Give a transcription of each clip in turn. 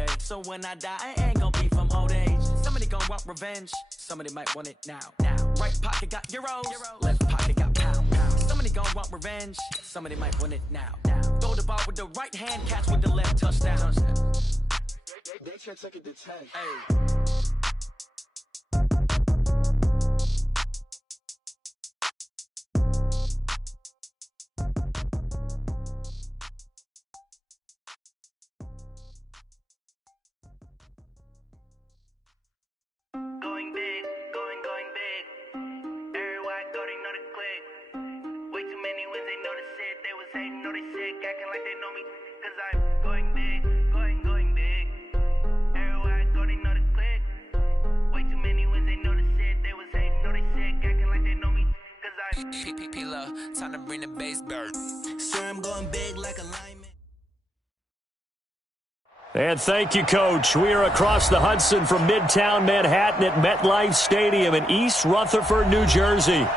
okay. So when I die, I ain't gonna be from old age. Somebody gonna want revenge, somebody might want it now. Right pocket got euros, left pocket got pound. Somebody gonna want revenge, somebody might want it now. Throw the ball with the right hand, catch with the left, touchdown. They can't take it to 10. Hey. Going big, going big. Everywhere I go, they know the click. Way too many wins, they know the shit. They was hating, know they sick, acting like they know me. Cause I'm going big, going big. Everywhere I go, they know the click. Way too many wins, they know the shit. They was hating, know they sick, acting like they know me. Cause I'm P-P-P-Love, time to bring the bass bird. Sir, I'm going big like a lineman. And thank you, Coach. We are across the Hudson from Midtown Manhattan at MetLife Stadium in East Rutherford, New Jersey.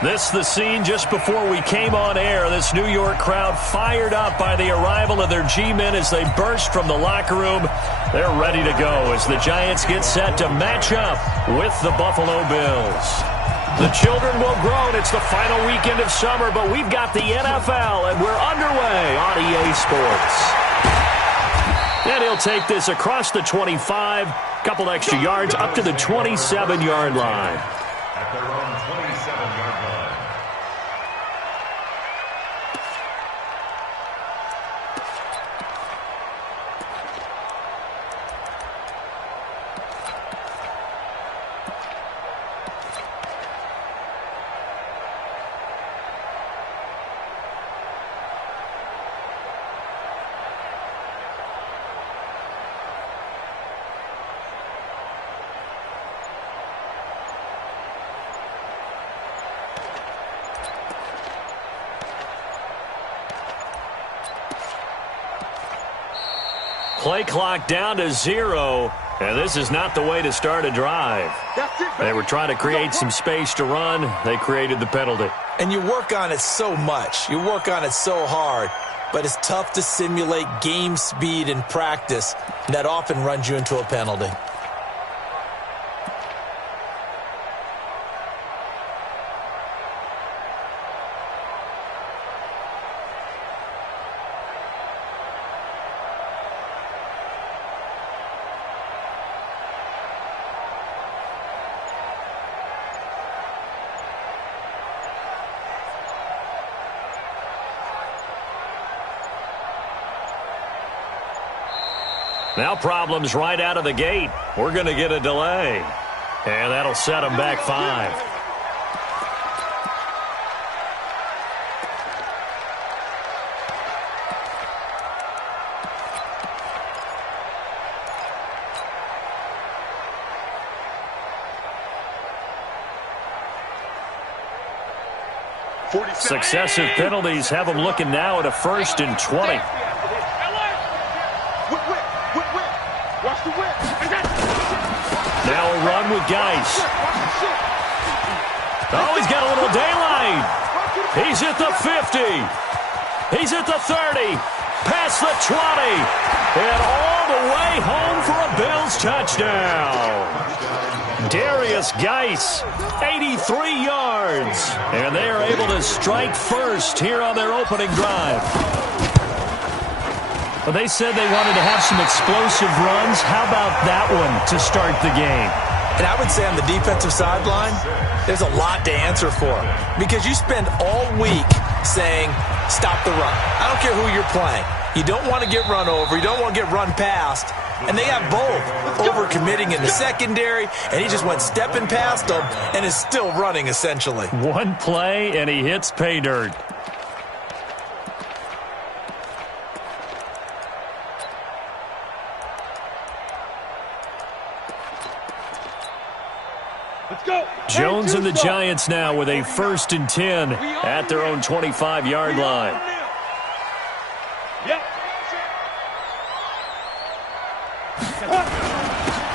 This the scene just before we came on air. This New York crowd fired up by the arrival of their G-men as they burst from the locker room. They're ready to go as the Giants get set to match up with the Buffalo Bills. The children will groan. It's the final weekend of summer, but we've got the NFL, and we're underway on EA Sports. And he'll take this across the 25, couple extra yards up to the 27-yard line. At their own 27-yard line. Play clock down to 0, and this is not the way to start a drive. They were trying to create some space to run. They created the penalty. And you work on it so much. You work on it so hard. But it's tough to simulate game speed in practice. And that often runs you into a penalty. Now problems right out of the gate. We're going to get a delay. And that'll set them back 5. Successive penalties have them looking now at a 1st and 20. Now a run with Geis. Oh, he's got a little daylight. He's at the 50. He's at the 30. Past the 20. And all the way home for a Bills touchdown. Darius Geis, 83 yards. And they are able to strike first here on their opening drive. Well, they said they wanted to have some explosive runs. How about that one to start the game? And I would say on the defensive sideline, there's a lot to answer for. Because you spend all week saying, stop the run. I don't care who you're playing. You don't want to get run over. You don't want to get run past. And they have both. Over-committing in the secondary, and he just went stepping past them and is still running, essentially. One play, and he hits pay dirt. Jones and the Giants now with a 1st and 10 at their own 25-yard line.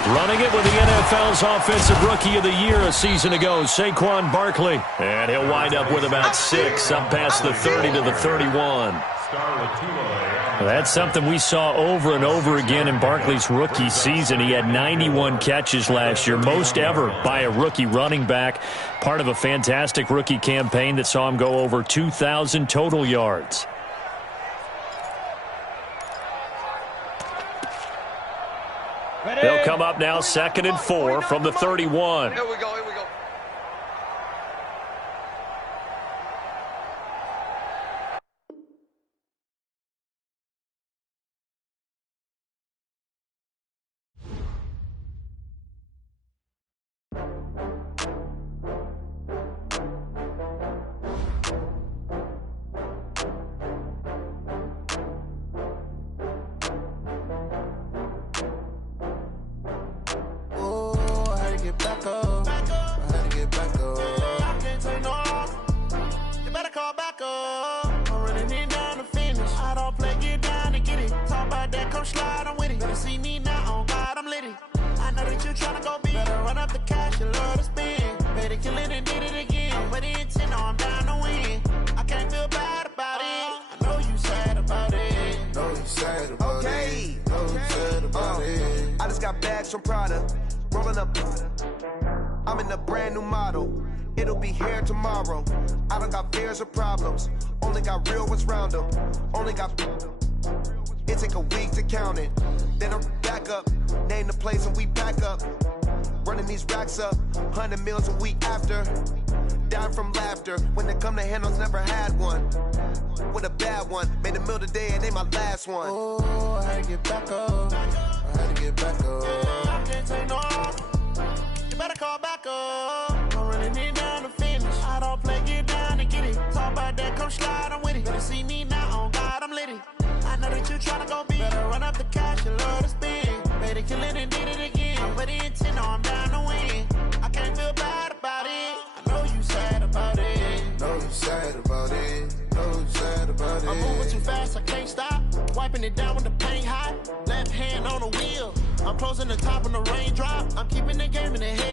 Running it with the NFL's Offensive Rookie of the Year a season ago, Saquon Barkley. And he'll wind up with about 6 up past the 30 to the 31. That's something we saw over and over again in Barkley's rookie season. He had 91 catches last year, most ever by a rookie running back, part of a fantastic rookie campaign that saw him go over 2,000 total yards. They'll come up now 2nd and 4 from the 31. Here we go, here we go. I just got bags from Prada, rolling up. I'm in a brand new model. It'll be here tomorrow. I don't got fears or problems. Only got real ones round them. Only got. It take a week to count it. Then I'm back up. Name the place and we back up. Running these racks up. 100 meals a week after. Down from laughter. When they come to handles, never had one. With a bad one. Made a meal today and they my last one. Oh, I had to get back up. I had to get back up. I can't take no. You better call back up. I'm running it down to finish. I don't play, get down and get it. Talk about that, come slide, I'm with it. Better see me now, on God, I'm litty. I know that you tryna go big. Better run up the cash, you love to spend. Made it, kill it, and did it again. I'm with the intent, no, I'm down to win. I can't feel bad about it. I know you sad about it. Know you sad about it. Know you sad about it. I'm moving too fast, I can't stop. Wiping it down when the paint hot. Left hand on the wheel. I'm closing the top when the raindrop. I'm keeping the game in the head.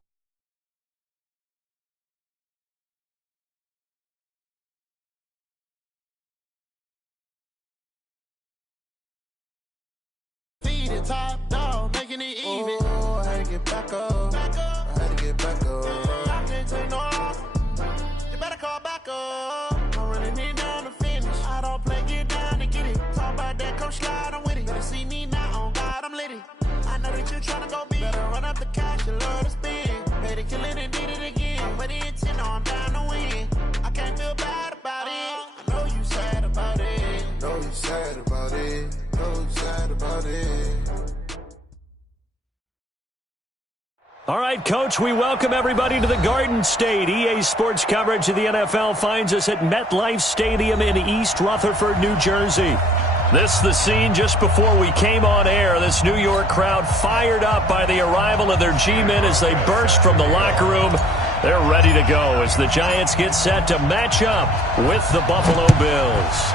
Top dog, making it even. Oh, I had to get back up. I had to get back up. I can't take no. You better call back up. I'm running it down to finish. I don't play, get down to get it. Talk about that, come slide, I'm with it. Better see me now, on God, I'm litty. I know that you tryna go big. Better run up the cash, you love to spend. Made it, kill it, and did it again. But the intent, no, I'm down to win. I can't feel bad about it. I know you sad about it. Know you sad about it. Know you sad about it. All right, Coach, we welcome everybody to the Garden State. EA Sports coverage of the NFL finds us at MetLife Stadium in East Rutherford, New Jersey. This is the scene just before we came on air. This New York crowd fired up by the arrival of their G-men as they burst from the locker room. They're ready to go as the Giants get set to match up with the Buffalo Bills.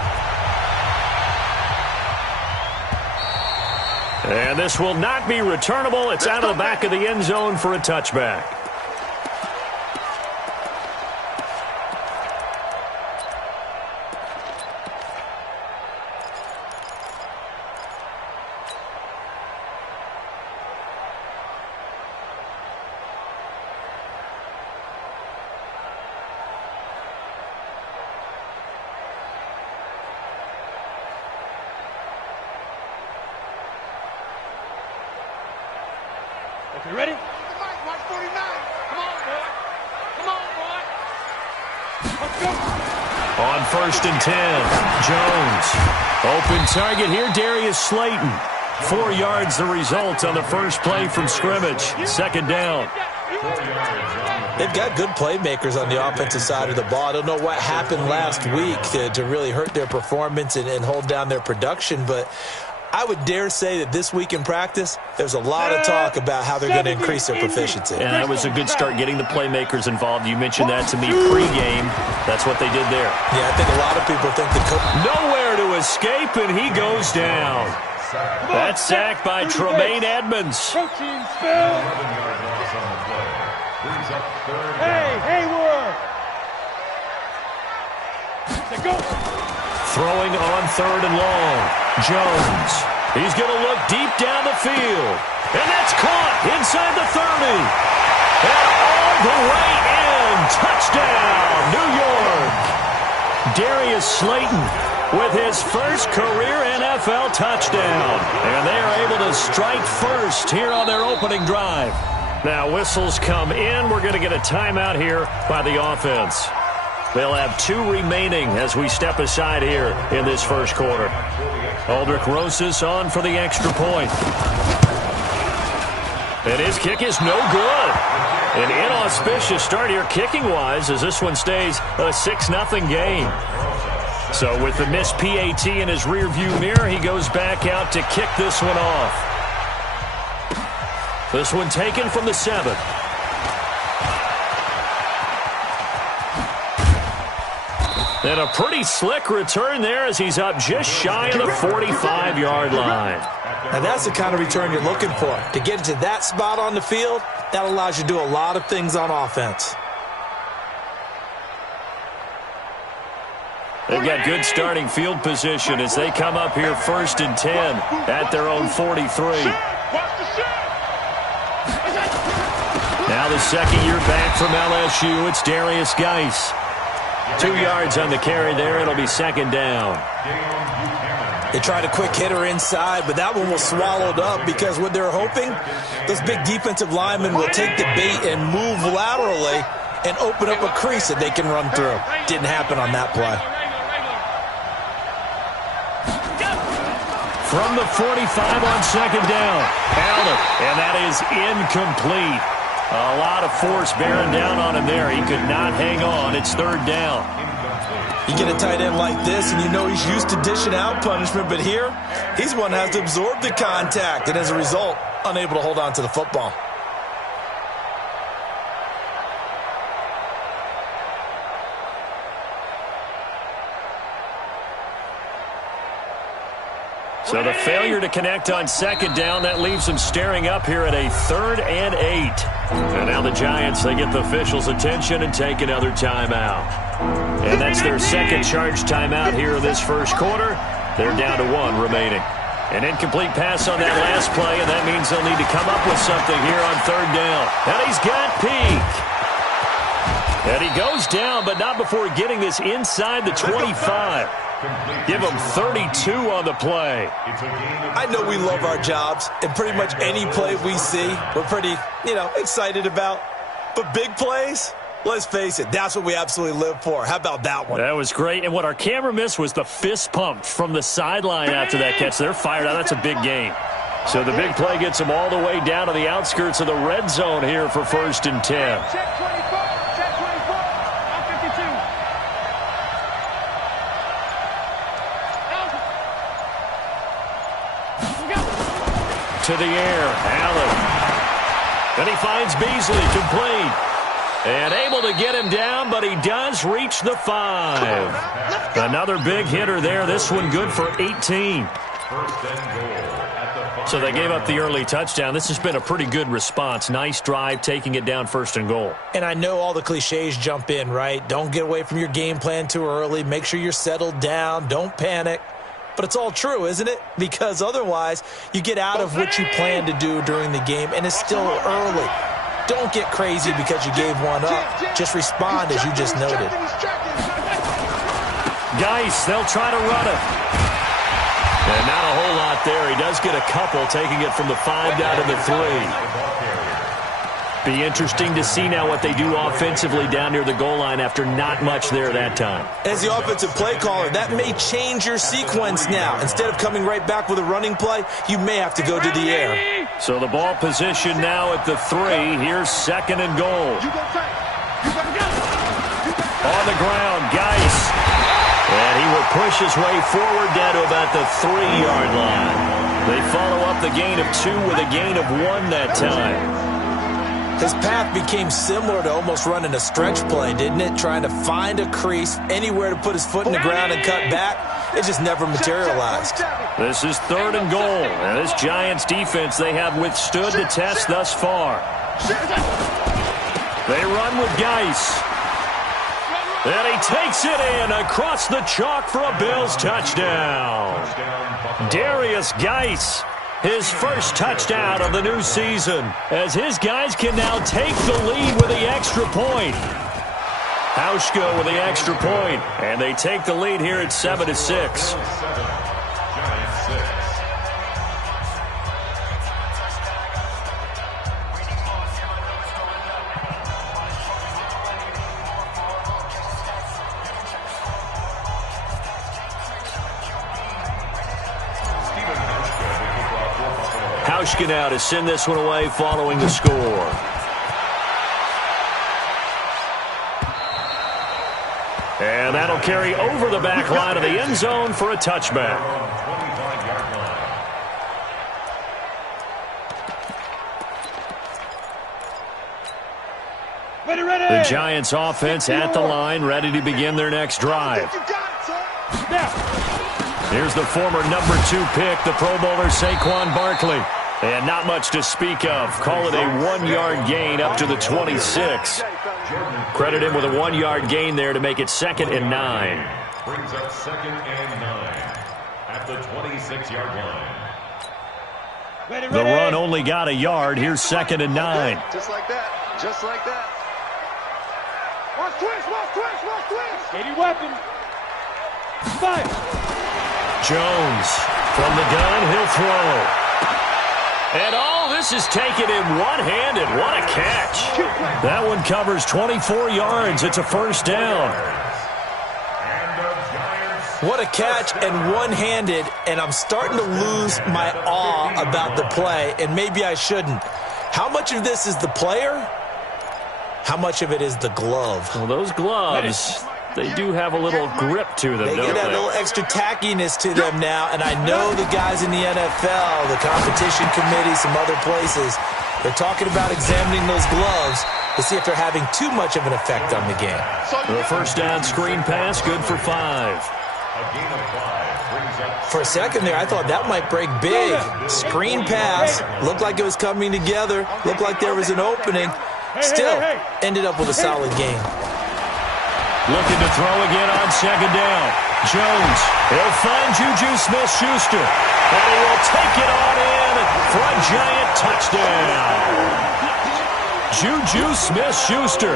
And this will not be returnable. It's out of the back of the end zone for a touchback. You ready? Mark 49. Come on, boy. Come on, boy. Let's go. On 1st and 10, Jones. Open target here, Darius Slayton. 4 yards the result on the first play from scrimmage. 2nd down. They've got good playmakers on the offensive side of the ball. I don't know what happened last week to really hurt their performance and hold down their production, but I would dare say that this week in practice, there's a lot of talk about how they're going to increase their proficiency. And that was a good start, getting the playmakers involved. You mentioned that to me pregame. That's what they did there. Yeah, I think a lot of people think the coach. Nowhere to escape, and he goes down. That's sacked by Tremaine Edmonds. Hey, Hayward! Let's go. Throwing on 3rd and long. Jones. He's going to look deep down the field. And that's caught inside the 30. And all the way in. Touchdown, New York. Darius Slayton with his first career NFL touchdown. And they are able to strike first here on their opening drive. Now whistles come in. We're going to get a timeout here by the offense. They'll have 2 remaining as we step aside here in this first quarter. Aldrich Rosas on for the extra point. And his kick is no good. An inauspicious start here kicking-wise as this one stays a 6-0 game. So with the missed PAT in his rearview mirror, he goes back out to kick this one off. This one taken from the 7. And a pretty slick return there as he's up just shy of the 45-yard line. Now that's the kind of return you're looking for. To get into that spot on the field, that allows you to do a lot of things on offense. They've got good starting field position as they come up here 1st and 10 at their own 43. Now the second year back from LSU, it's Darius Geis. 2 yards on the carry there. It'll be 2nd down. They tried a quick hitter inside, but that one was swallowed up because what they're hoping, those big defensive linemen will take the bait and move laterally and open up a crease that they can run through. Didn't happen on that play. From the 45 on 2nd down. Allen, and that is incomplete. A lot of force bearing down on him there. He could not hang on. It's 3rd down. You get a tight end like this, and you know he's used to dishing out punishment, but here, he's one that has to absorb the contact, and as a result, unable to hold on to the football. So the failure to connect on 2nd down, that leaves them staring up here at a 3rd and 8. And now the Giants, they get the officials' attention and take another timeout. And that's their 2nd charge timeout here in this first quarter. They're down to 1 remaining. An incomplete pass on that last play, and that means they'll need to come up with something here on 3rd down. And he's got Peak. And he goes down, but not before getting this inside the 25. Give him 32 on the play. I know we love our jobs, and pretty much any play we see, we're pretty, excited about. But big plays, let's face it, that's what we absolutely live for. How about that one? That was great, and what our camera missed was the fist pump from the sideline after that catch. They're fired out. That's a big game. So the big play gets them all the way down to the outskirts of the red zone here for 1st and 10. To the air, Allen. And he finds Beasley, complete. And able to get him down, but he does reach the 5. Another big hitter there. This one good for 18. So they gave up the early touchdown. This has been a pretty good response. Nice drive, taking it down 1st and goal. And I know all the cliches jump in, right? Don't get away from your game plan too early. Make sure you're settled down. Don't panic. But it's all true, isn't it? Because otherwise, you get out of what you plan to do during the game, and it's still early. Don't get crazy because you gave one up. Just respond as you just noted. Geis, they'll try to run it. And not a whole lot there. He does get a couple, taking it from the 5 down to the 3. Be interesting to see now what they do offensively down near the goal line after not much there that time. As the offensive play caller, that may change your sequence now. Instead of coming right back with a running play, you may have to go to the air. So the ball position now at the 3. Here's 2nd and goal. On the ground, Geis. And he will push his way forward down to about the 3-yard line. They follow up the gain of 2 with a gain of 1 that time. His path became similar to almost running a stretch play, didn't it? Trying to find a crease, anywhere to put his foot in the ground and cut back. It just never materialized. This is 3rd and goal. And this Giants defense, they have withstood the test thus far. They run with Geis. And he takes it in across the chalk for a Bills touchdown. Darius Geis, his first touchdown of the new season, as his guys can now take the lead with the extra point. Hauschka with the extra point, and they take the lead here at 7-6. Hauschka now to send this one away following the score. And that'll carry over the back line of the end zone for a touchback. The Giants offense at the line, ready to begin their next drive. Here's the former number 2 pick, the Pro Bowler Saquon Barkley. And not much to speak of. Call it a 1-yard gain up to the 26. Credit him with a 1-yard gain there to make it 2nd and 9. Brings up 2nd and 9 at the 26-yard line. The run only got a yard. Here's 2nd and 9. Just like that. Just like that. Watch twist, watch twist, watch twist. 80 weapon. Fire. Jones from the gun. He'll throw. And all this is taken in one-handed. What a catch. That one covers 24 yards. It's a first down. What a catch and one-handed, and I'm starting to lose my awe about the play, and maybe I shouldn't. How much of this is the player? How much of it is the glove? Well, those gloves, they do have a little grip to them, They don't get that they? little extra tackiness to them now, and I know the guys in the NFL, the competition committee, some other places, they're talking about examining those gloves to see if they're having too much of an effect on the game. The first down screen pass, good for 5. For a second there, I thought that might break big. Screen pass, looked like it was coming together, looked like there was an opening. Still, ended up with a solid game. Looking to throw again on 2nd down. Jones, he'll find Juju Smith-Schuster. And he will take it on in for a Giant touchdown. Juju Smith-Schuster,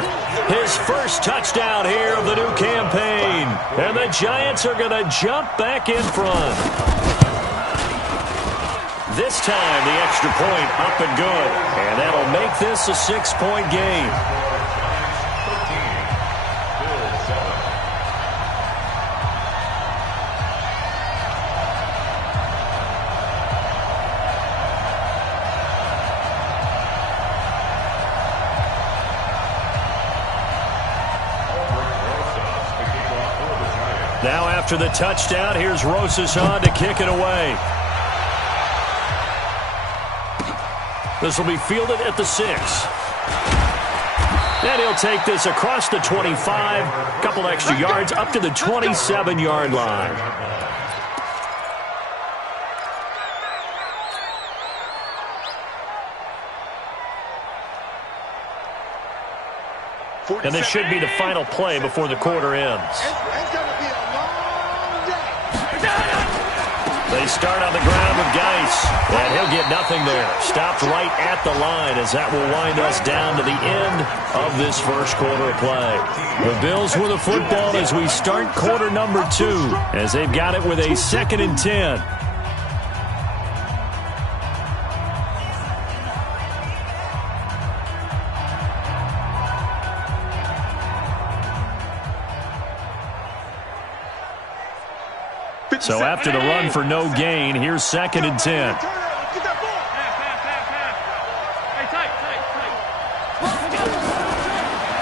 his first touchdown here of the new campaign. And the Giants are going to jump back in front. This time, the extra point up and good. And that'll make this a 6-point game. Now after the touchdown, here's Rosas on to kick it away. This will be fielded at the 6. And he'll take this across the 25, a couple extra yards up to the 27-yard line. And this should be the final play before the quarter ends. It's going to be a long day. They start on the ground with Geis, and he'll get nothing there. Stopped right at the line as that will wind us down to the end of this first quarter of play. The Bills with the football as we start quarter number 2, as they've got it with a 2nd and 10. So after the run for no gain, here's 2nd and 10.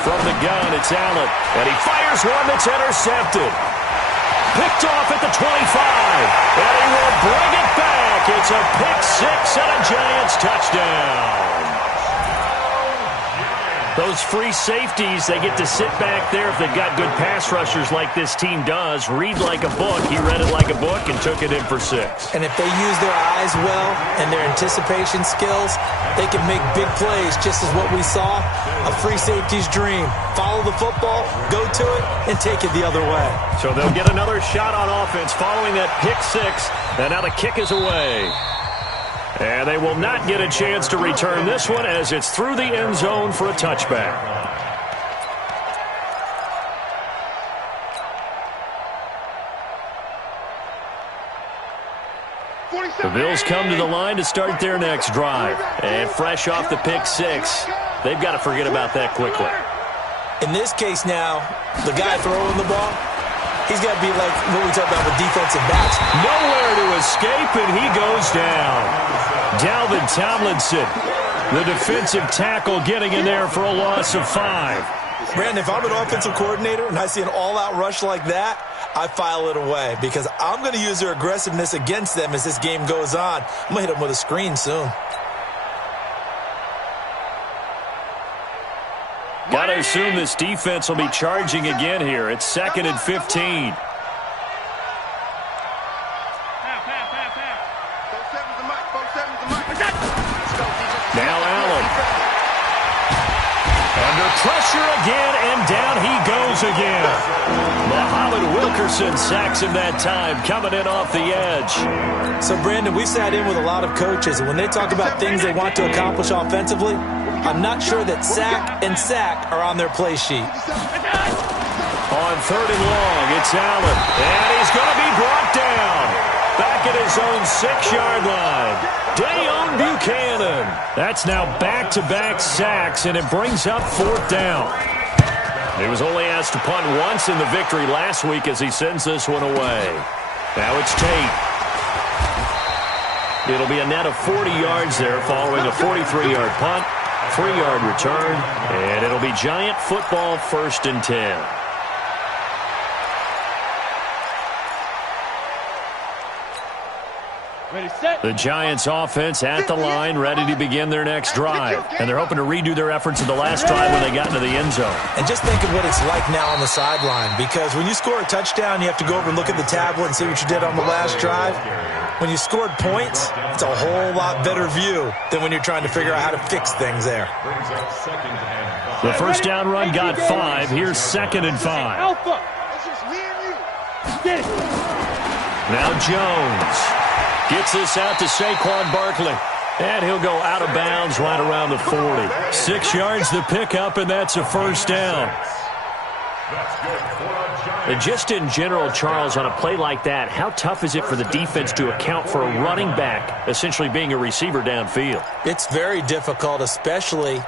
From the gun, it's Allen, and he fires one that's intercepted. Picked off at the 25, and he will bring it back. It's a pick 6 and a Giants touchdown. Those free safeties, they get to sit back there if they've got good pass rushers like this team does. Read like a book. He read it like a book and took it in for 6. And if they use their eyes well and their anticipation skills, they can make big plays, just as what we saw, a free safety's dream. Follow the football, go to it, and take it the other way. So they'll get another shot on offense following that pick 6, and now the kick is away. And they will not get a chance to return this one as it's through the end zone for a touchback. The Bills come to the line to start their next drive. And fresh off the pick 6, they've got to forget about that quickly. In this case now, the guy throwing the ball, he's got to be like what we talked about with defensive backs. Nowhere to escape, and he goes down. Dalvin Tomlinson, the defensive tackle, getting in there for a loss of 5. Brandon, if I'm an offensive coordinator and I see an all-out rush like that, I file it away because I'm going to use their aggressiveness against them as this game goes on. I'm going to hit them with a screen soon. Got to assume this defense will be charging again here. It's 2nd and 15. Now Allen. Under pressure again, and down he goes again. Muhammad Wilkerson sacks him that time, coming in off the edge. So, Brandon, we've sat in with a lot of coaches, and when they talk about things they want to accomplish offensively, I'm not sure that sack and sack are on their play sheet. On 3rd and long, it's Allen, and he's going to be brought down. Back at his own 6-yard line. Dayon Buchanan. That's now back-to-back sacks, and it brings up 4th down. He was only asked to punt once in the victory last week as he sends this one away. Now it's Tate. It'll be a net of 40 yards there following a 43-yard punt, 3-yard return, and it'll be Giant football 1st and 10. The Giants offense at the line, ready to begin their next drive. And they're hoping to redo their efforts in the last drive when they got into the end zone. And just think of what it's like now on the sideline, because when you score a touchdown, you have to go over and look at the tablet and see what you did on the last drive. When you scored points, it's a whole lot better view than when you're trying to figure out how to fix things there. The first down run got 5. Here's 2nd and 5. Alpha. It's just me and you. Get it. Now Jones gets this out to Saquon Barkley. And he'll go out of bounds right around the 40. 6 yards the pickup, and that's a first down. And just in general, Charles, on a play like that, how tough is it for the defense to account for a running back essentially being a receiver downfield? It's very difficult, especially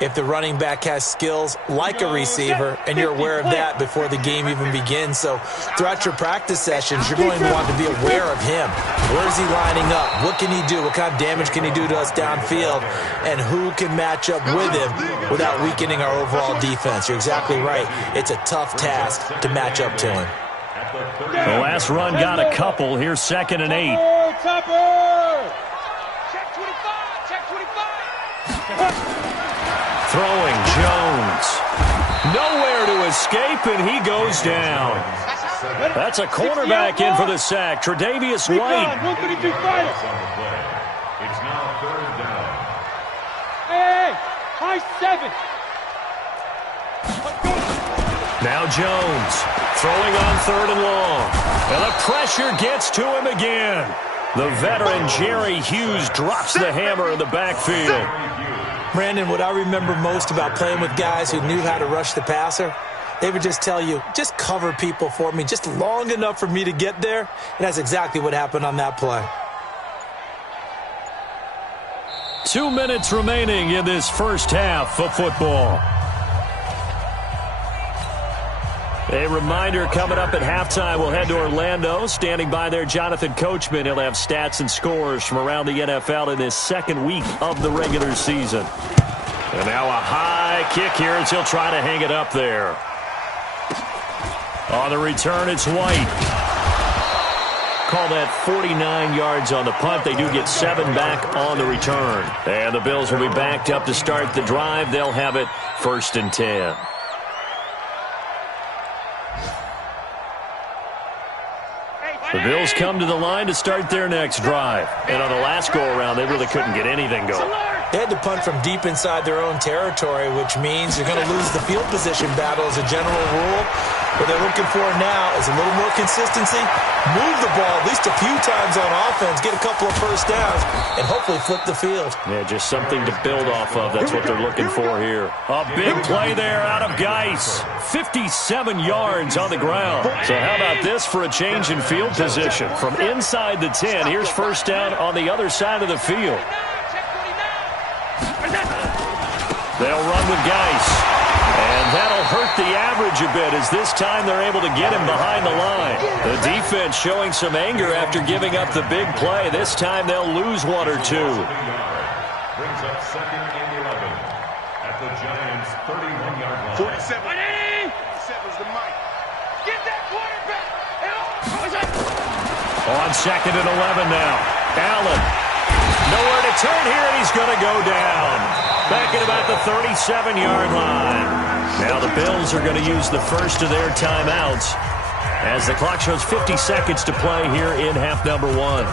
if the running back has skills like a receiver, and you're aware of that before the game even begins. So throughout your practice sessions, you're going to want to be aware of him. Where is he lining up? What can he do? What kind of damage can he do to us downfield? And who can match up with him without weakening our overall defense? You're exactly right. It's a tough task to match up to him. The last run got a couple. Here's 2nd and 8. Check 25. Check 25. Throwing Jones. Nowhere to escape, and he goes down. That's a cornerback in for the sack. Tre'Davious White. 132 fighter. It's now 3rd down. Hey, high 7. Now Jones throwing on 3rd and long. And the pressure gets to him again. The veteran Jerry Hughes drops the hammer in the backfield. Brandon, what I remember most about playing with guys who knew how to rush the passer, they would just tell you, just cover people for me, just long enough for me to get there. And that's exactly what happened on that play. 2 minutes remaining in this first half of football. A reminder coming up at halftime, we'll head to Orlando. Standing by there, Jonathan Coachman. He'll have stats and scores from around the NFL in this 2nd week of the regular season. And now a high kick here as he'll try to hang it up there. On the return, it's White. Call that 49 yards on the punt. They do get 7 back on the return. And the Bills will be backed up to start the drive. They'll have it 1st and 10. The Bills come to the line to start their next drive. And on the last go-around, they really couldn't get anything going. They had to punt from deep inside their own territory, which means you're going to lose the field position battle as a general rule. What they're looking for now is a little more consistency, move the ball at least a few times on offense, get a couple of first downs, and hopefully flip the field. Yeah, just something to build off of. That's what they're looking for here. A big play there out of Geis. 57 yards on the ground. So how about this for a change in field position? From inside the 10, here's first down on the other side of the field. They'll run with Geis. And that'll hurt the average a bit as this time they're able to get him behind the line. The defense showing some anger after giving up the big play. This time they'll lose 1 or 2. Brings up 2nd and 11 at the Giants' 31-yard line. 47. 47's the mic. Get that quarterback. On 2nd and 11 now. Allen. Nowhere to turn here, and he's going to go down. Back at about the 37-yard line. Now the Bills are going to use the first of their timeouts as the clock shows 50 seconds to play here in half number 1.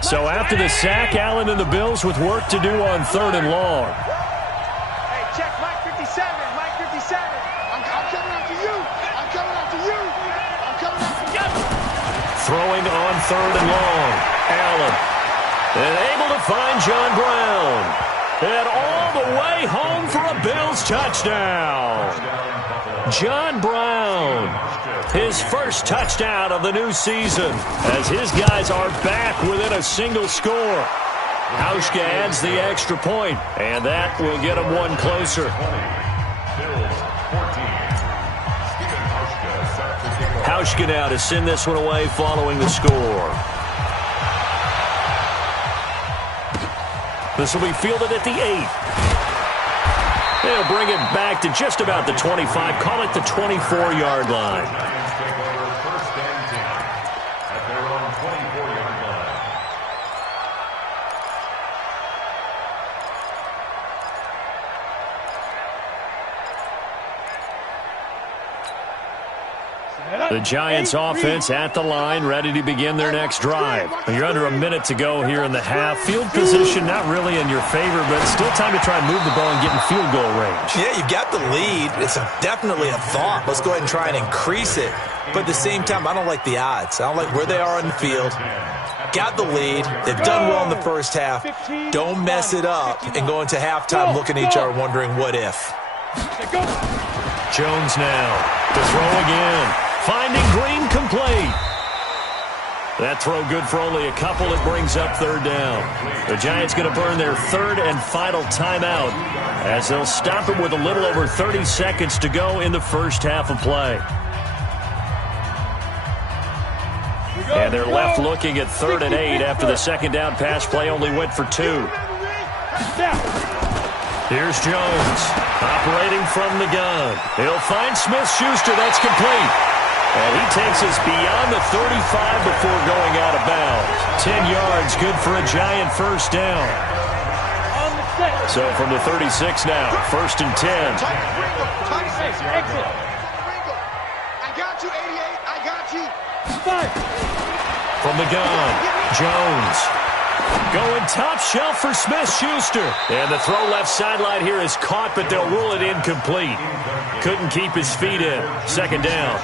So after the sack, Allen and the Bills with work to do on 3rd and long. Hey, check Mike 57. Mike 57. I'm coming after you. I'm coming after you. I'm coming after you. Throwing on 3rd and long. Allen. And able to find John Brown. And all the way home for a Bills touchdown. John Brown. His first touchdown of the new season as his guys are back within a single score. Hauschka adds the extra point, and that will get him one closer. Hauschka now to send this one away following the score. This will be fielded at the 8. They'll bring it back to just about the 25. Call it the 24-yard line. The Giants offense at the line, ready to begin their next drive. You're under a minute to go here in the half. Field position not really in your favor, but still time to try and move the ball and get in field goal range. Yeah, you've got the lead. It's definitely a thought. Let's go ahead and try and increase it. But at the same time, I don't like the odds. I don't like where they are on the field. Got the lead. They've done well in the first half. Don't mess it up and go into halftime looking at each other wondering what if. Jones now to throw again. Finding Green complete. That throw good for only a couple. It brings up 3rd down. The Giants going to burn their 3rd and final timeout as they'll stop it with a little over 30 seconds to go in the first half of play. And they're left looking at 3rd and 8 after the 2nd down pass play only went for 2. Here's Jones operating from the gun. He'll find Smith-Schuster. That's complete. And he takes us beyond the 35 before going out of bounds. 10 yards, good for a Giant first down. So from the 36 now, 1st and 10. I got you, 88. I got you. From the gun, Jones. Going top shelf for Smith-Schuster. And the throw left sideline here is caught, but they'll rule it incomplete. Couldn't keep his feet in. 2nd down.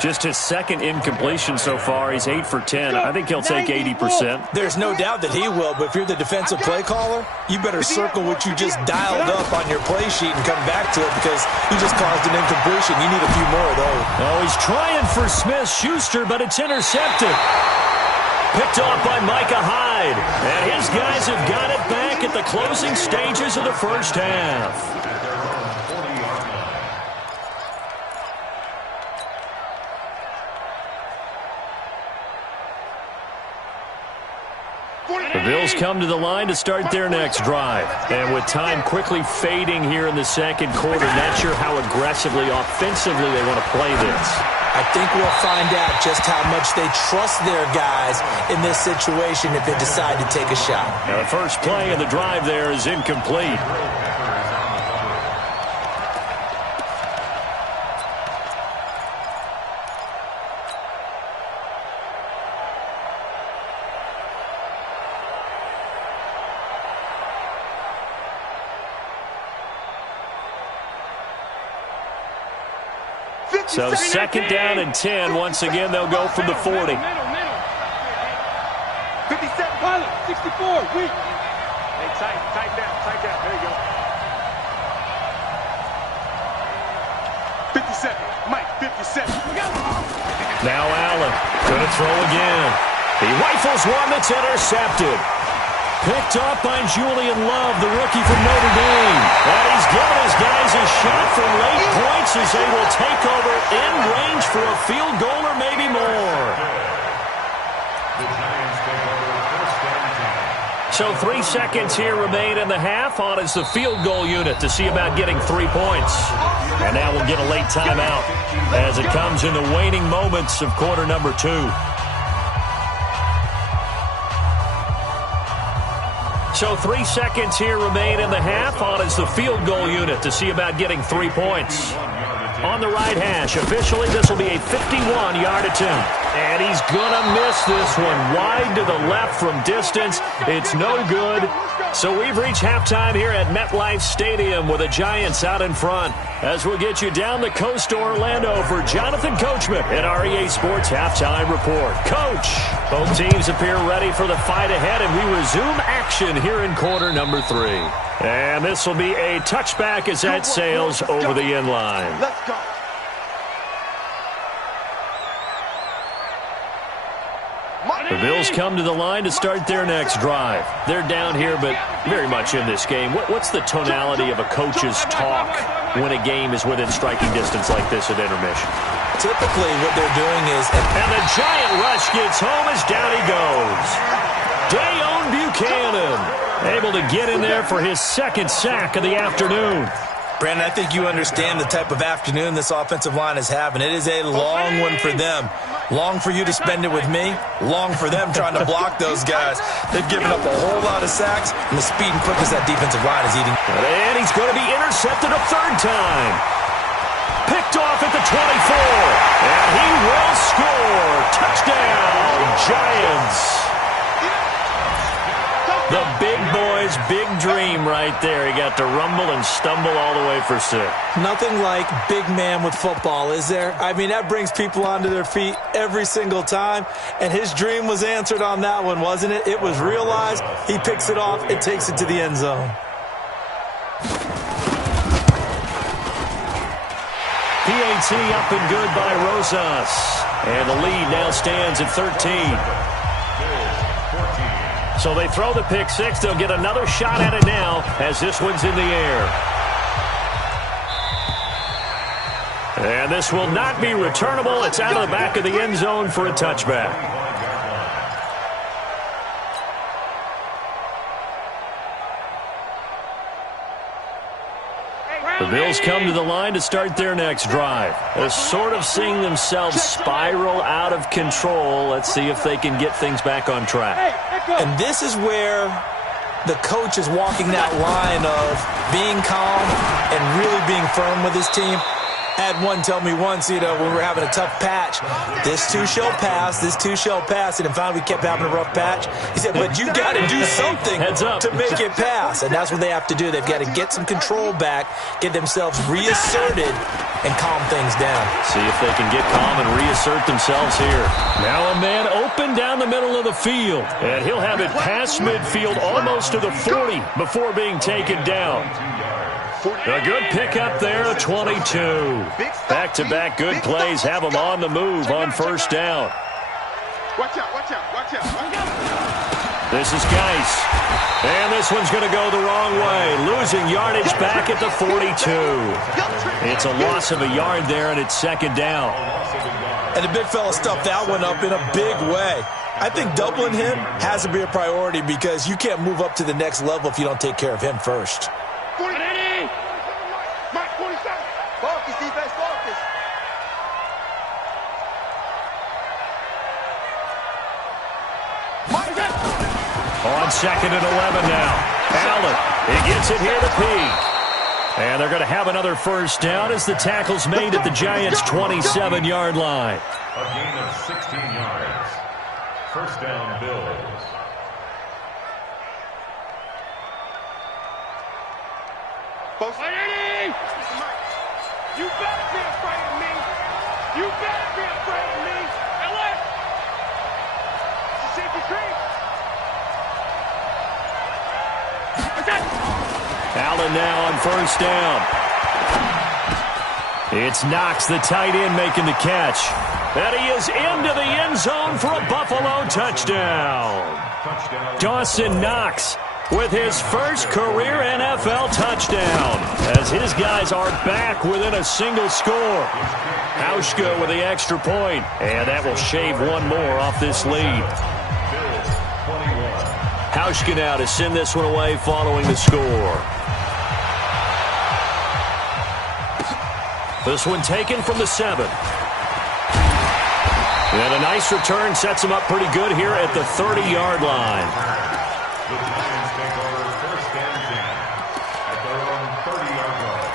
Just his 2nd incompletion so far. He's 8 for 10. I think he'll take 80%. There's no doubt that he will, but if you're the defensive play caller, you better circle what you just dialed up on your play sheet and come back to it because he just caused an incompletion. You need a few more of those. Oh, he's trying for Smith-Schuster, but it's intercepted. Picked off by Micah Hyde. And his guys have got it back at the closing stages of the first half. Bills come to the line to start their next drive. And with time quickly fading here in the second quarter, not sure how aggressively, offensively they want to play this. I think we'll find out just how much they trust their guys in this situation if they decide to take a shot. Now the first play of the drive there is incomplete. So second down and 10. Once again, they'll go from the 40. 57, pilot, 64, weak. Hey, tight down. There you go. 57, Mike, 57. Now Allen, gonna throw again. He rifles one that's intercepted. Picked up by Julian Love, the rookie from Notre Dame. And he's given his guys a shot for late points as they will take over in range for a field goal or maybe more. So 3 seconds here remain in the half. On is the field goal unit to see about getting 3 points. And now we'll get a late timeout as it comes in the waning moments of quarter number 2. So 3 seconds here remain in the half. On is the field goal unit to see about getting 3 points. On the right hash, officially this will be a 51-yard attempt. And he's going to miss this one wide to the left from distance. It's no good. So we've reached halftime here at MetLife Stadium with the Giants out in front. As we'll get you down the coast to Orlando for Jonathan Coachman at our EA Sports Halftime Report. Coach, both teams appear ready for the fight ahead, and we resume action here in quarter number 3. And this will be a touchback as that sails over the end line. Let's go. The Bills come to the line to start their next drive. They're down here, but very much in this game. What's the tonality of a coach's talk when a game is within striking distance like this at intermission? Typically what they're doing is... And the giant rush gets home as down he goes. Dayon Buchanan able to get in there for his second sack of the afternoon. Brandon, I think you understand the type of afternoon this offensive line is having. It is a long one for them. Long for you to spend it with me. Long for them trying to block those guys. They've given up a whole lot of sacks, and the speed and quickness that defensive line is eating. And he's going to be intercepted a third time. Picked off at the 24. And he will score. Touchdown, Giants. The big boy's big dream right there. He got to rumble and stumble all the way for 6. Nothing like big man with football, is there? I mean, that brings people onto their feet every single time. And his dream was answered on that one, wasn't it? It was realized. He picks it off. It takes it to the end zone. PAT up and good by Rosas. And the lead now stands at 13. So they throw the pick 6. They'll get another shot at it now as this one's in the air. And this will not be returnable. It's out of the back of the end zone for a touchback. The Bills come to the line to start their next drive. They're sort of seeing themselves spiral out of control. Let's see if they can get things back on track. And this is where the coach is walking that line of being calm and really being firm with his team. I had one tell me once, when we were having a tough patch, this too shall pass, this too shall pass. And finally we kept having a rough patch. He said, but you got to do something to make it pass. And that's what they have to do. They've got to get some control back, get themselves reasserted, and calm things down. See if they can get calm and reassert themselves here. Now a man open down the middle of the field. And he'll have it past midfield almost to the 40 before being taken down. A good pickup there, 22. Back-to-back good plays have them on the move on first down. Watch out. This is Geis. And this one's going to go the wrong way. Losing yardage back at the 42. It's a loss of a yard there, and it's second down. And the big fella stuffed that one up in a big way. I think doubling him has to be a priority because you can't move up to the next level if you don't take care of him first. 40. Mark 47. Focus, defense, focus. On 2nd and 11 now. Allen, he gets it here to Peak. And they're going to have another first down as the tackle's made at the Giants' 27-yard line. A gain of 16 yards. First down, Bills. You better be afraid of me. You better be afraid of me. LA. It's a safety screen. Allen now on first down. It's Knox, the tight end, making the catch. And he is into the end zone for a Buffalo touchdown. Dawson Knox with his first career NFL touchdown as his guys are back within a single score. Hauschka with the extra point, and that will shave one more off this lead. Hauschka now to send this one away following the score. This one taken from the 7. And a nice return sets him up pretty good here at the 30-yard line. The Giants take over first and 10 at their own 30-yard line.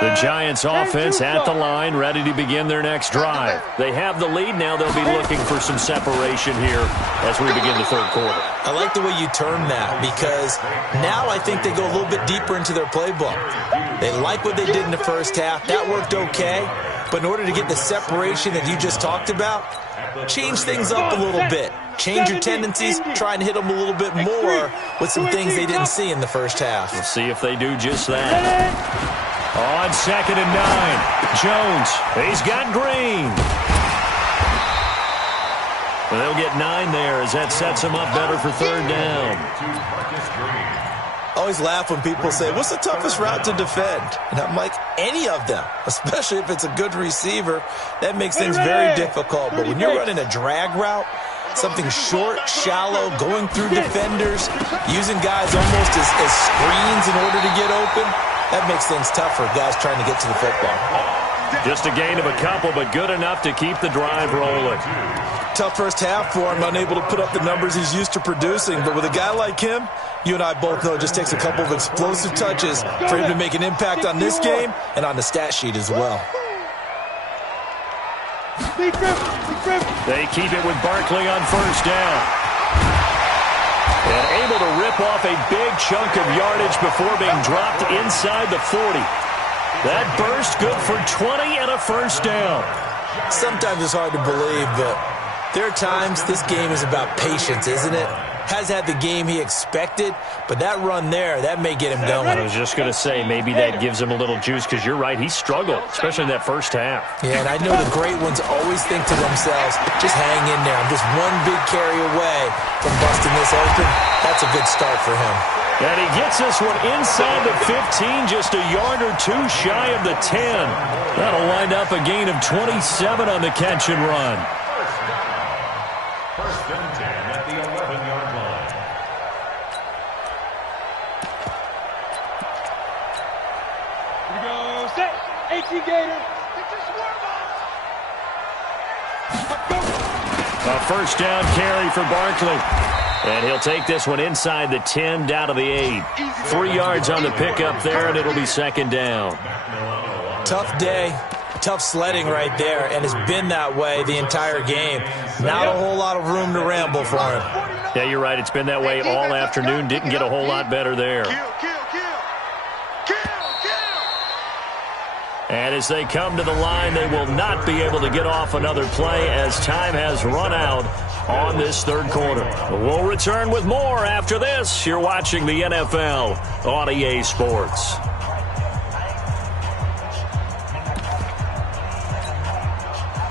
The Giants offense at the line, ready to begin their next drive. They have the lead now. They'll be looking for some separation here as we begin the third quarter. I like the way you term that because now I think they go a little bit deeper into their playbook. They like what they did in the first half. That worked okay. But in order to get the separation that you just talked about, change things up a little bit. Change your tendencies, try and hit them a little bit more with some things they didn't see in the first half. We'll see if they do just that. On 2nd and 9, Jones, he's got Green. And they'll get 9 there as that sets him up better for third down. I always laugh when people say, what's the toughest route to defend? And I'm like, any of them, especially if it's a good receiver. That makes things very difficult. But when you're running a drag route, something short, shallow, going through defenders, using guys almost as screens in order to get open, that makes things tough for guys trying to get to the football. Just a gain of a couple, but good enough to keep the drive rolling. Tough first half for him, unable to put up the numbers he's used to producing. But with a guy like him, you and I both know it just takes a couple of explosive touches for him to make an impact on this game and on the stat sheet as well. They keep it with Barkley on first down. And able to rip off a big chunk of yardage before being dropped inside the 40. That burst good for 20 and a first down. Sometimes it's hard to believe, but there are times this game is about patience, isn't it? Has had the game he expected, but that run there, that may get him going. I was just going to say, maybe that gives him a little juice, because you're right, he struggled, especially in that first half. Yeah, and I know the great ones always think to themselves, just hang in there. I'm just one big carry away from busting this open. That's a good start for him. And he gets this one inside the 15, just a yard or two shy of the 10. That'll wind up a gain of 27 on the catch and run. First and 10 at the 11-yard line. Here we go. Set. 18 Gator. A first down carry for Barkley. And he'll take this one inside the 10, down to the 8. 3 yards on the pickup there, and it'll be second down. Tough day, tough sledding right there, and it's been that way the entire game. Not a whole lot of room to ramble for him. Yeah, you're right. It's been that way all afternoon. Didn't get a whole lot better there. And as they come to the line, they will not be able to get off another play as time has run out on this third quarter. We'll return with more after this. You're watching the NFL on EA Sports.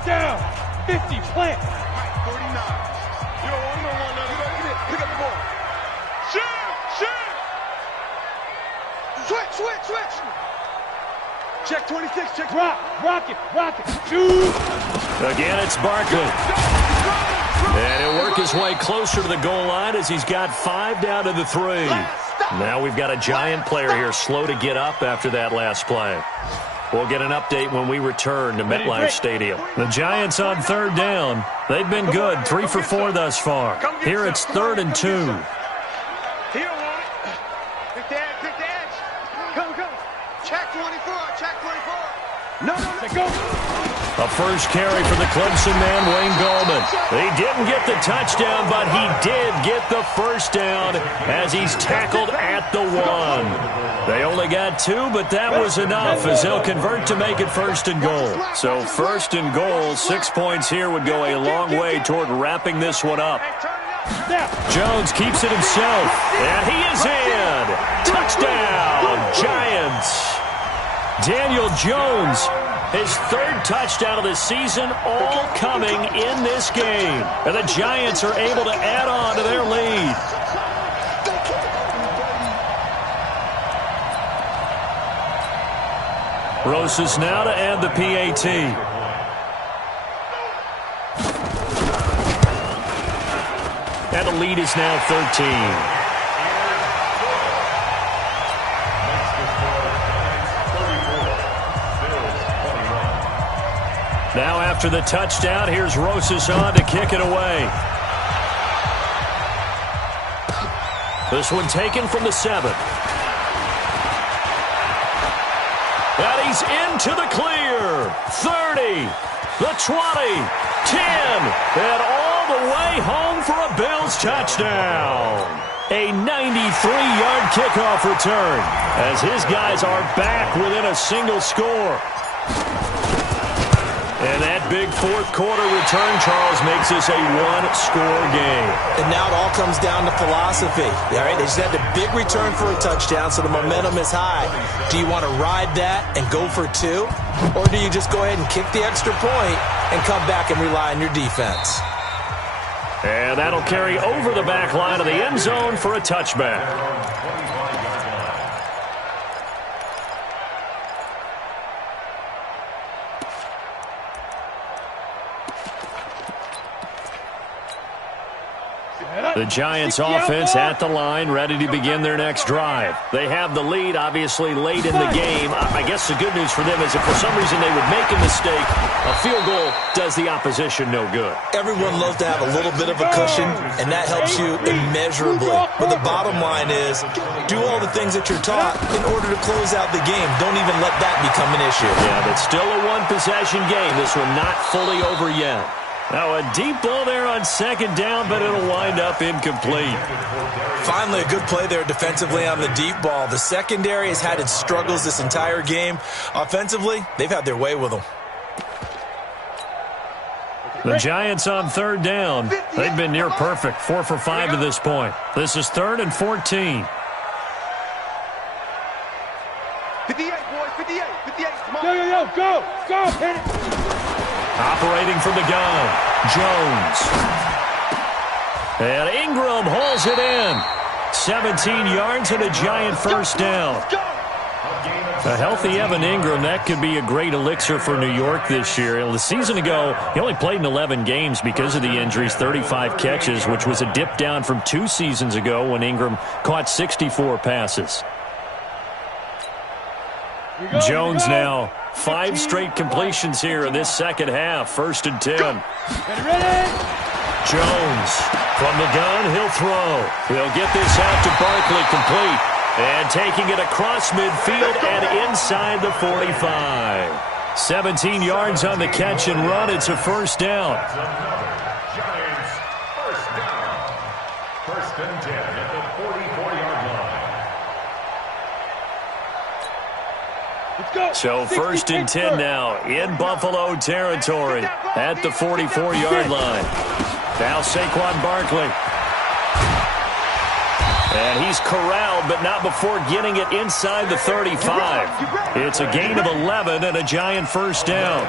Down. 50. Plant. 49. You don't want that. Pick up the ball. Shoot. Switch. Check Check 26, check rock it. Shoot. Again, it's Barkley. And he'll work his way closer to the goal line as he's got 5 down to the 3. Now we've got a Giant player here slow to get up after that last play. We'll get an update when we return to MetLife Stadium. The Giants on 3rd down. They've been good, 3 for 4 thus far. Here it's 3rd and 2. Here, want it. Pick the edge. Come. Check 24. No, go. A first carry for the Clemson man, Wayne Gallman. He didn't get the touchdown, but he did get the first down as he's tackled at the 1. They only got 2, but that was enough as they'll convert to make it 1st and goal. So 1st and goal, 6 points here would go a long way toward wrapping this one up. Jones keeps it himself, and he is in. Touchdown, Giants. Daniel Jones, his 3rd touchdown of the season, all coming in this game. And the Giants are able to add on to their lead. Rosas now to add the PAT. And the lead is now 13. Now after the touchdown, here's Rosas on to kick it away. This one taken from the 7. And he's into the clear. 30, the 20, 10, and all the way home for a Bills touchdown. A 93-yard kickoff return as his guys are back within a single score. And that big 4th quarter return, Charles, makes this a 1-score game. And now it all comes down to philosophy. All right, they just had a big return for a touchdown, so the momentum is high. Do you want to ride that and go for 2? Or do you just go ahead and kick the extra point and come back and rely on your defense? And that'll carry over the back line of the end zone for a touchback. The Giants offense at the line, ready to begin their next drive. They have the lead, obviously, late in the game. I guess the good news for them is if for some reason they would make a mistake, a field goal does the opposition no good. Everyone loves to have a little bit of a cushion, and that helps you immeasurably. But the bottom line is, do all the things that you're taught in order to close out the game. Don't even let that become an issue. Yeah, but still a one-possession game. This one not fully over yet. Now a deep ball there on 2nd down, but it'll wind up incomplete. Finally, a good play there defensively on the deep ball. The secondary has had its struggles this entire game. Offensively, they've had their way with them. The Giants on 3rd down. They've been near perfect, 4 for 5 to this point. This is 3rd and 14. 58, boys, 58. Come on. Go, hit it. Operating from the gun, Jones. And Ingram hauls it in. 17 yards and a Giant first down. A healthy Evan Ingram, that could be a great elixir for New York this year. The season ago, he only played in 11 games because of the injuries, 35 catches, which was a dip down from 2 seasons ago when Ingram caught 64 passes. Jones now 5 straight completions here in this second half. 1st and 10. Jones from the gun, he'll throw. He'll get this out to Barkley, complete. And taking it across midfield and inside the 45. 17 yards on the catch and run. It's a first down. Giants first down. 1st and 10 at the 44-yard line. So 1st and 10 now in Buffalo territory at the 44-yard line. Now Saquon Barkley. And he's corralled, but not before getting it inside the 35. It's a gain of 11 and a Giant first down.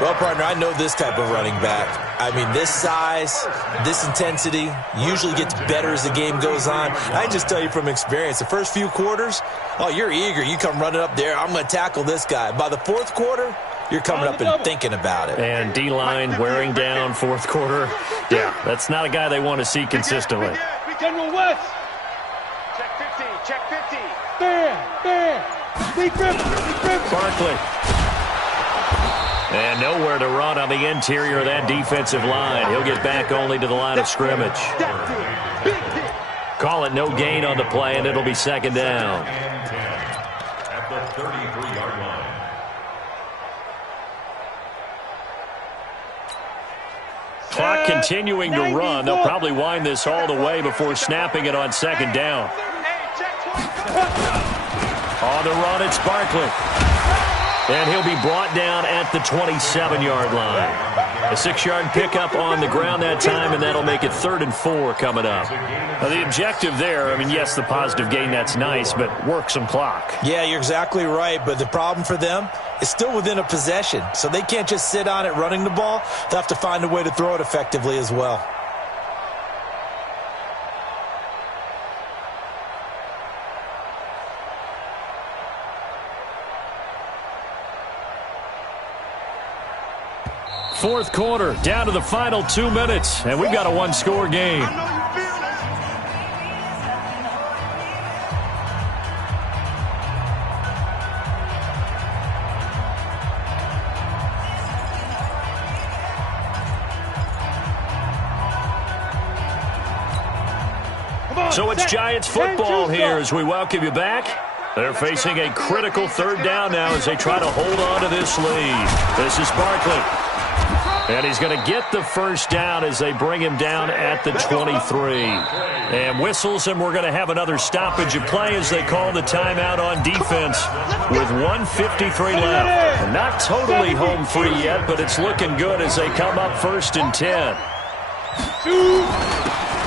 Well, partner, I know this type of running back. I mean, this size, this intensity usually gets better as the game goes on. I can just tell you from experience, the first few quarters, oh, you're eager. You come running up there, I'm going to tackle this guy. By the fourth quarter, you're coming up and thinking about it. And D-line wearing down fourth quarter. Yeah, that's not a guy they want to see consistently. General West. Check 50. Check 50. There. Barkley. And nowhere to run on the interior of that defensive line. He'll get back only to the line of scrimmage. Call it no gain on the play, and it'll be second down. At the 33-yard line. Clock continuing to run. They'll probably wind this all the way before snapping it on second down. On the run, it's Barkley. And he'll be brought down at the 27-yard line. A 6-yard pickup on the ground that time, and that'll make it 3rd and 4 coming up. Now, the objective there, I mean, yes, the positive gain, that's nice, but work some clock. Yeah, you're exactly right, but the problem for them is still within a possession, so they can't just sit on it running the ball. They'll have to find a way to throw it effectively as well. Fourth quarter, down to the final 2 minutes, and we've got a one-score game. So it's Giants football here as we welcome you back. They're facing a critical 3rd down now as they try to hold on to this lead. This is Barkley. And he's going to get the first down as they bring him down at the 23. And whistles, and we're going to have another stoppage of play as they call the timeout on defense with 1:53 left. And not totally home free yet, but it's looking good as they come up 1st and 10.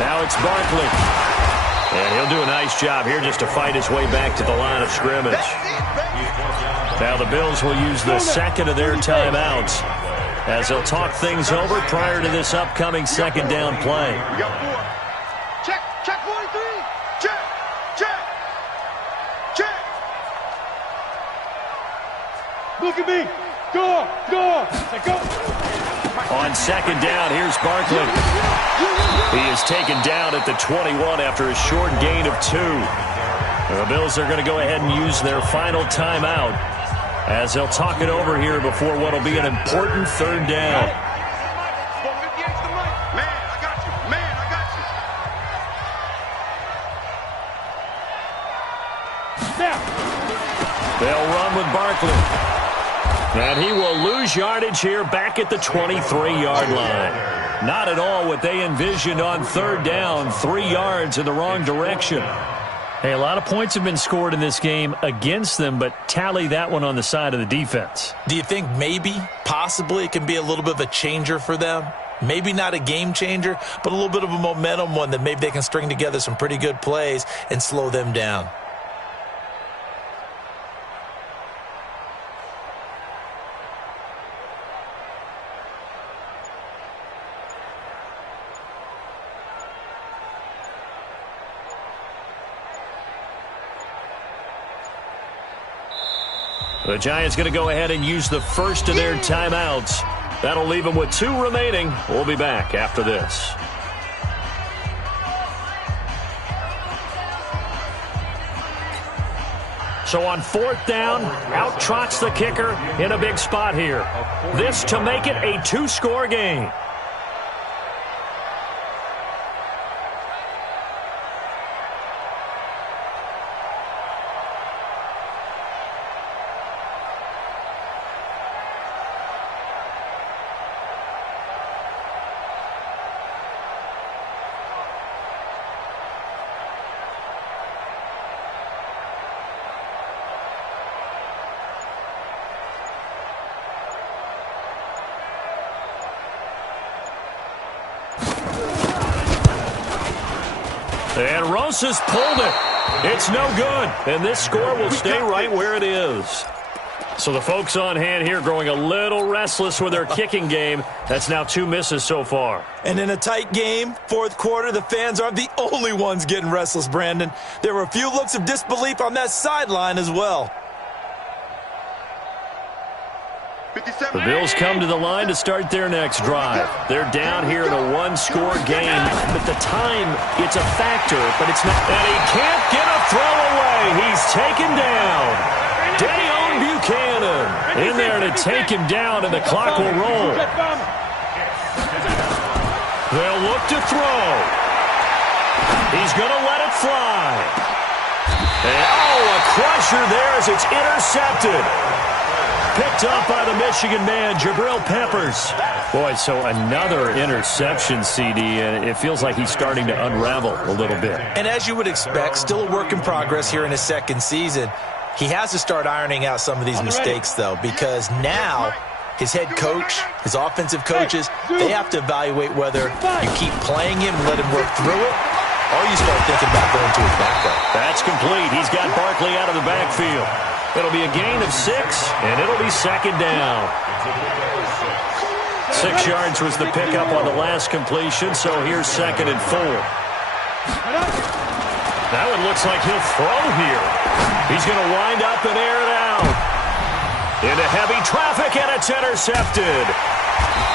Now it's Barkley. And he'll do a nice job here just to fight his way back to the line of scrimmage. Now the Bills will use the second of their timeouts as they'll talk things over prior to this upcoming second down play. We got 4. Check 43. Check. Look at me. Go. On second down, here's Barkley. He is taken down at the 21 after a short gain of 2. The Bills are going to go ahead and use their final timeout as they'll talk it over here before what will be an important 3rd down. They'll run with Barkley. And he will lose yardage here back at the 23-yard line. Not at all what they envisioned on 3rd down, 3 yards in the wrong direction. Hey, a lot of points have been scored in this game against them, but tally that one on the side of the defense. Do you think maybe, possibly, it can be a little bit of a changer for them? Maybe not a game changer, but a little bit of a momentum one that maybe they can string together some pretty good plays and slow them down. The Giants going to go ahead and use the first of their timeouts. That'll leave them with 2 remaining. We'll be back after this. So on 4th down, out trots the kicker in a big spot here. This to make it a 2-score game. And Rosas pulled it. It's no good. And this score will stay right where it is. So the folks on hand here growing a little restless with their kicking game. That's now 2 misses so far. And in a tight game, fourth quarter, the fans aren't the only ones getting restless, Brandon. There were a few looks of disbelief on that sideline as well. The Bills come to the line to start their next drive. They're down here in a one-score game. At the time, it's a factor, but it's not. And he can't get a throw away. He's taken down. Dayon Buchanan in there to take him down, and the clock will roll. They'll look to throw. He's going to let it fly. And, a crusher there as it's intercepted. Picked up by the Michigan man, Jabril Peppers. Boy, so another interception, CD, and it feels like he's starting to unravel a little bit. And as you would expect, still a work in progress here in his second season. He has to start ironing out some of these mistakes, though, because now his head coach, his offensive coaches, they have to evaluate whether you keep playing him and let him work through it, or you start thinking about going to his backup. That's complete. He's got Barkley out of the backfield. It'll be a gain of 6, and it'll be second down. 6 yards was the pickup on the last completion, so here's 2nd and 4. That one looks like he'll throw here. He's going to wind up and air it out. Into heavy traffic, and it's intercepted.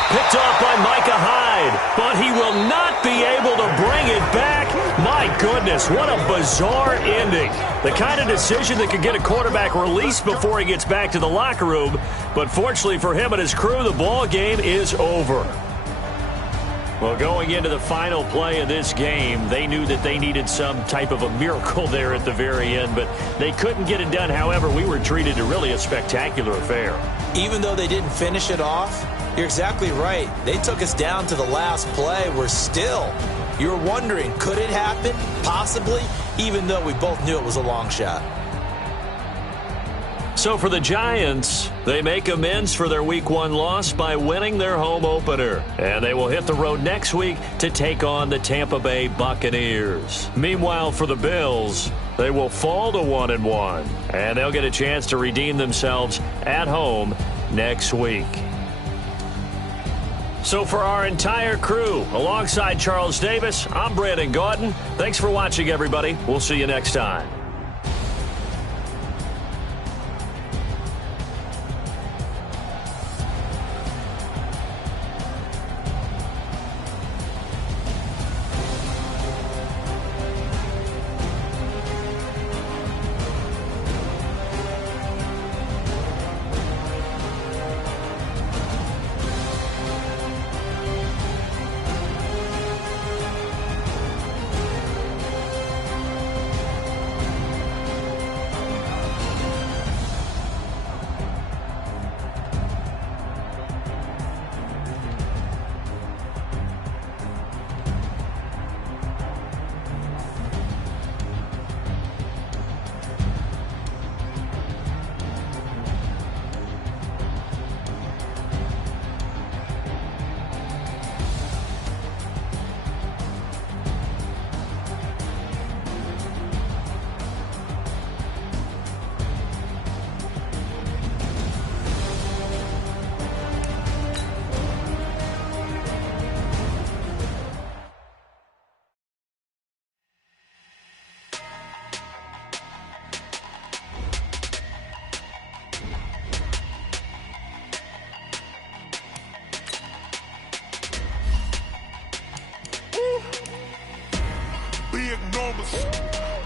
Picked off by Micah Hyde, but he will not be able to bring it back. My goodness, what a bizarre ending. The kind of decision that could get a quarterback released before he gets back to the locker room. But fortunately for him and his crew, the ball game is over. Well, going into the final play of this game, they knew that they needed some type of a miracle there at the very end, but they couldn't get it done. However, we were treated to really a spectacular affair. Even though they didn't finish it off, you're exactly right. They took us down to the last play. We're still, you were wondering, could it happen? Possibly, even though we both knew it was a long shot. So for the Giants, they make amends for their Week 1 loss by winning their home opener. And they will hit the road next week to take on the Tampa Bay Buccaneers. Meanwhile, for the Bills, they will fall to 1-1. And they'll get a chance to redeem themselves at home next week. So for our entire crew, alongside Charles Davis, I'm Brandon Gaudin. Thanks for watching, everybody. We'll see you next time.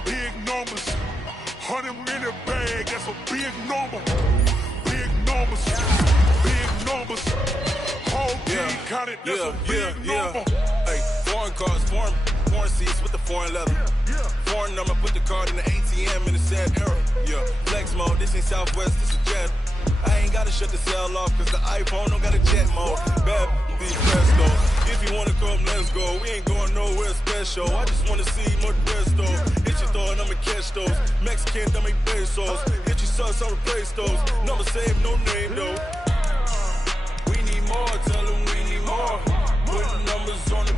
Big numbers, 100-minute bag, that's a big number. Big numbers, whole team counted, that's a big number. Hey, foreign cars, foreign seats with the foreign leather. Foreign number, put the card in the ATM in the sad era. Yeah, flex mode, this ain't Southwest, this is Jet. I ain't gotta shut the cell off, cause the iPhone don't got a jet mode. Bad be presto. If you wanna come, let's go. We ain't going nowhere special. I just wanna see more presto. Hit your throw and I'ma catch those. Mexican, dummy pesos. Hit your sus, I'll replace those. Number save, no name though. We need more, tell them we need more. Put numbers on the